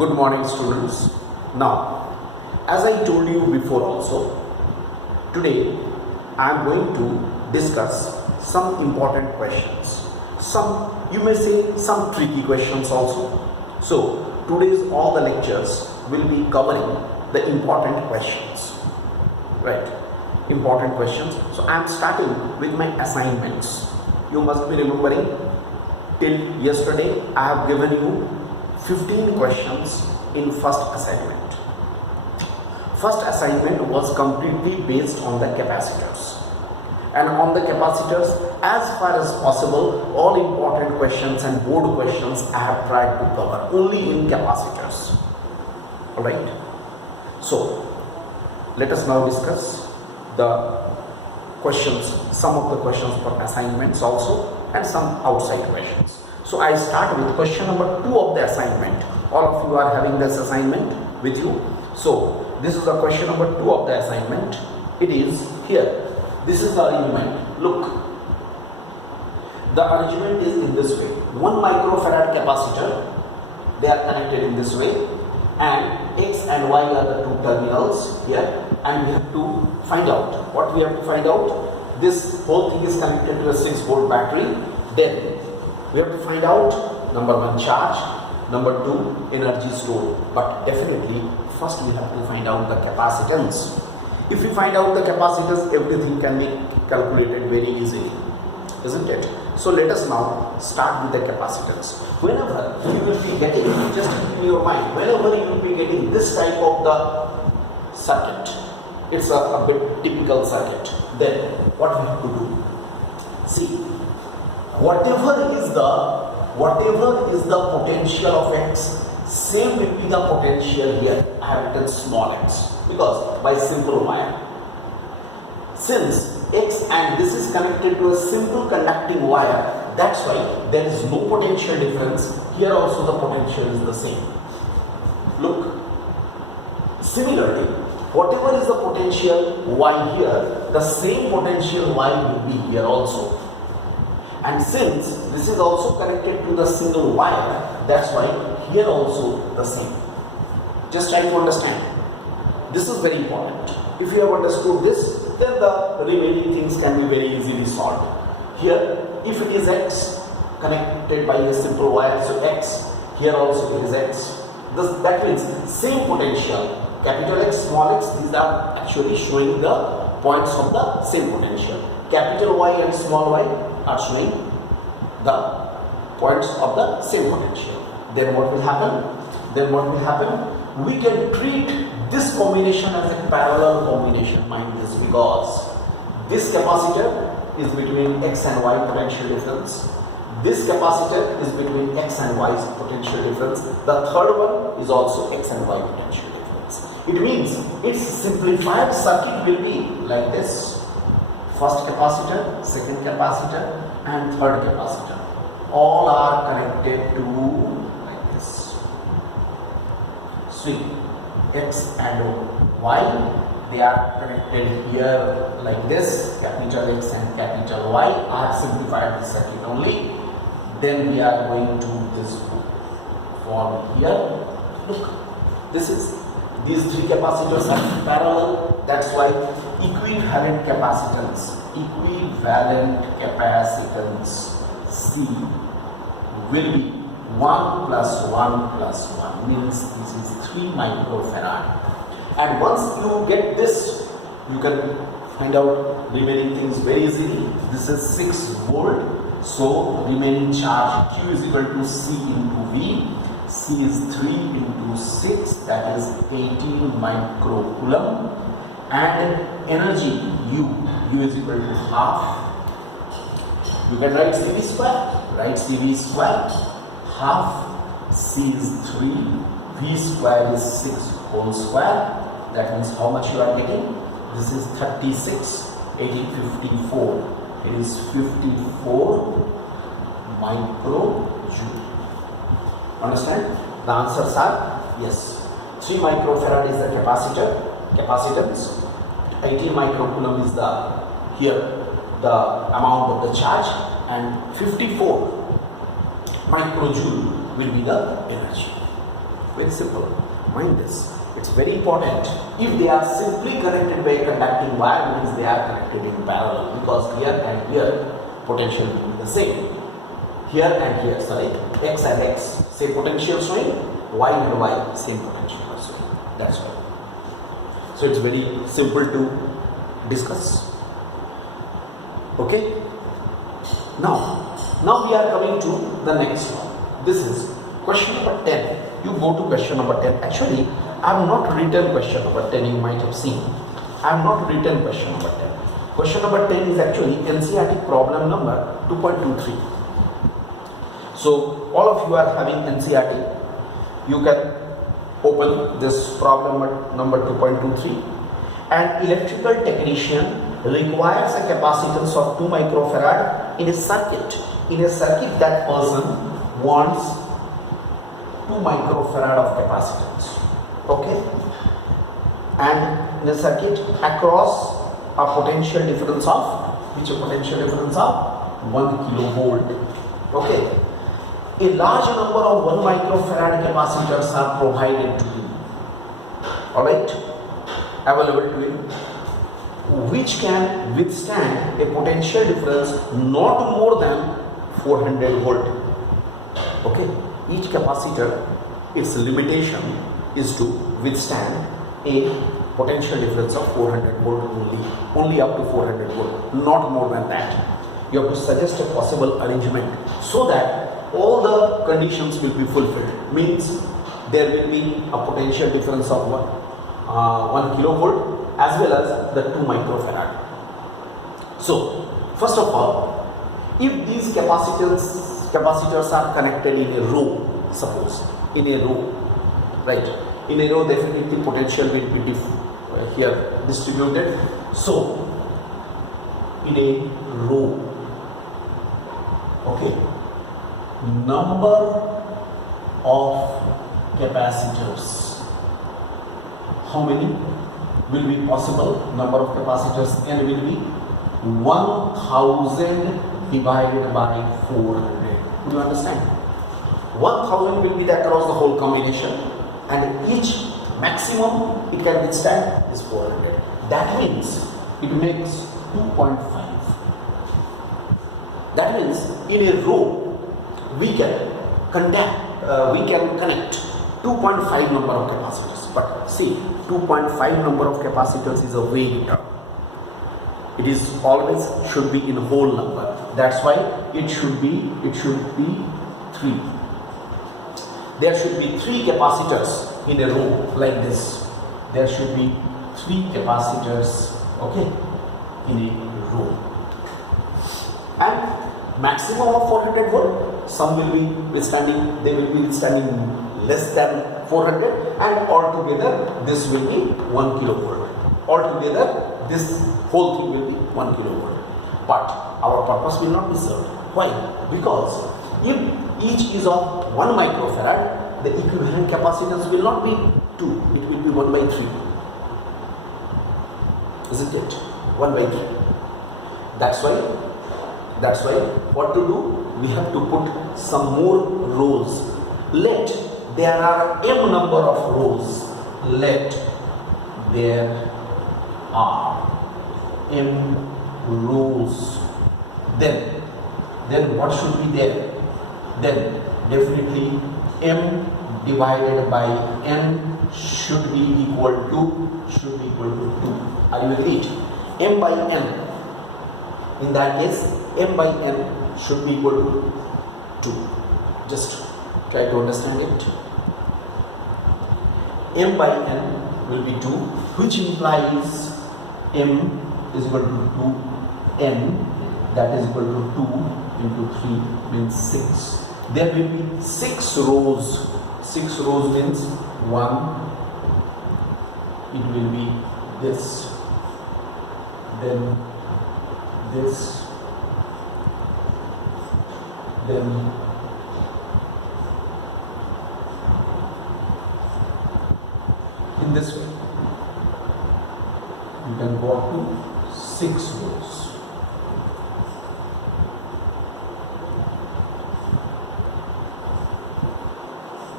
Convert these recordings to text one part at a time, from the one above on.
Good morning, students. Now, as I told you before also, today I am going to discuss some important questions. Some, you may say, some tricky questions also. So, today's all the lectures will be covering the important questions. Right? Important questions. So, I am starting with my assignments. You must be remembering, till yesterday I have given you 15 questions in first assignment. First assignment was completely based on the capacitors. And on the capacitors, as far as possible, all important questions and board questions I have tried to cover only in capacitors. Alright? So, let us now discuss the questions, some of the questions for assignments also, and some outside questions. So I start with question number 2 of the assignment. All of you are having this assignment with you. So this is the question number 2 of the assignment. It is here. This is the arrangement. Look, the arrangement is in this way. 1 microfarad capacitor, they are connected in this way, and X and Y are the two terminals here, and we have to find out. What we have to find out? This whole thing is connected to a 6-volt battery. Then we have to find out number 1 charge, number 2 energy stored. But definitely first we have to find out the capacitance. If we find out the capacitance, everything can be calculated very easily, isn't it? So let us now start with the capacitance. Whenever you will be getting, just keep in your mind, whenever you will be getting this type of the circuit, it's a bit typical circuit, then what we have to do? See, whatever is the potential of X, same will be the potential here. I have written small x because by simple wire. Since X and this is connected to a simple conducting wire, that's why there is no potential difference. Here also the potential is the same. Look, similarly, whatever is the potential Y here, the same potential Y will be here also. And since this is also connected to the single wire, that's why here also the same. Just try to understand. This is very important. If you have understood this, then the remaining things can be very easily solved. Here, if it is X connected by a simple wire, so X, here also it is X. That means same potential. Capital X, small x, these are actually showing the points of the same potential. Capital Y and small y are showing the points of the same potential. Then what will happen? We can treat this combination as a parallel combination, mind this, because this capacitor is between X and Y potential difference. This capacitor is between X and Y's potential difference. The third one is also X and Y potential difference. It means its simplified circuit will be like this. First capacitor, second capacitor, and third capacitor. All are connected to like this. See, X and Y, they are connected here like this. Capital X and capital Y. I have simplified this circuit only. Then we are going to this form here. Look, these 3 capacitors are parallel. That's why equivalent capacitance C will be 1 plus 1 plus 1, means this is 3 microfarad. And once you get this, you can find out remaining things very easily. This is 6 volt, so remaining charge Q is equal to C into V. C is 3 into 6, that is 18 microcoulomb, and energy U is equal to half. You can write CV square, half C is 3, V square is 6 whole square. That means how much you are getting? This is 36, 1854. It is 54 microjoule. Understand? The answers are yes. 3 microfarad is the capacitance. 18 microcoulomb is the amount of the charge, and 54 microjoule will be the energy. Very simple. Mind this. It's very important. If they are simply connected by a conducting wire, means they are connected in parallel, because here and here potential will be the same. Here and here, sorry, x and x, same potential showing, y and y, same potential showing. That's why. So it's very simple to discuss. Okay. Now we are coming to the next one. This is question number 10. You go to question number 10. Actually, I have not written question number 10. You might have seen. I have not written question number 10. Question number 10 is actually NCERT problem number 2.23. So all of you are having NCERT. You can open this problem number 2.23. An electrical technician requires a capacitance of 2 microfarad in a circuit. In a circuit, that person wants 2 microfarad of capacitance. Okay? And in a circuit across a potential difference of 1 kilovolt. Okay? A large number of 1 microfarad capacitors are provided to him. Alright? Available to him, which can withstand a potential difference not more than 400 volt. Okay, each capacitor, its limitation is to withstand a potential difference of 400 volt only up to 400 volt, not more than that. You have to suggest a possible arrangement so that all the conditions will be fulfilled. Means there will be a potential difference of 1 kilovolt as well as the 2 microfarad. So, first of all, if these capacitors are connected in a row, suppose in a row, right? In a row, definitely potential will be here distributed. So, in a row, okay, number of capacitors. How many will be possible? Number of capacitors n will be 1000 divided by 400. Do you understand? 1000 will be across the whole combination, and each maximum it can withstand is 400. That means it makes 2.5. That means in a row we can connect 2.5 number of capacitors. But see, 2.5 number of capacitors is a vague term. It is always should be in whole number. That's why it should be 3. There should be 3 capacitors in a row like this. There should be 3 capacitors, okay, in a row. And maximum of 400 volt. Some will be withstanding, they will be withstanding less than 400, and altogether this will be 1 kilovolt. Altogether this whole thing will be 1 kilovolt. But our purpose will not be served. Why? Because if each is of 1 microfarad, the equivalent capacitance will not be 2, it will be 1 by 3. Isn't it? 1 by 3. That's why what to do? We have to put some more rows. Let there are m number of rows. Let there are m rows. Then what should be there? Then definitely m divided by n should be equal to 2. Are you with it? M by n. In that case, m by n should be equal to 2. Just try to understand it. M by n will be 2, which implies m is equal to 2n, that is equal to 2 into 3 means 6. There will be 6 rows. 6 rows means 1. It will be this, then this, then in this way you can go up to 6 rows.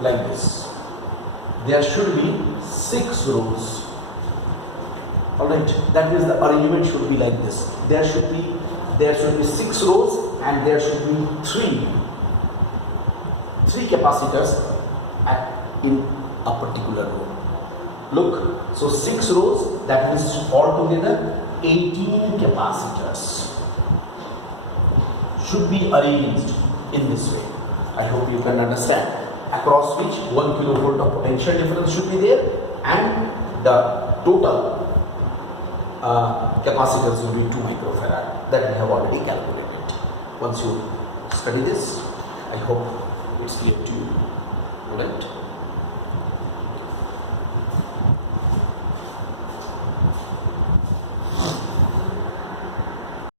Like this. there should be 6 rows. Alright, that means the arrangement should be like this. There should be 6 rows and there should be 3 capacitors in a particular row. Look, so 6 rows, that means altogether 18 capacitors should be arranged in this way. I hope you can understand. Across which 1 kilovolt of potential difference should be there, and the total capacitors will be 2 microfarad, that we have already calculated. Once you study this, I hope it's clear to you. Alright.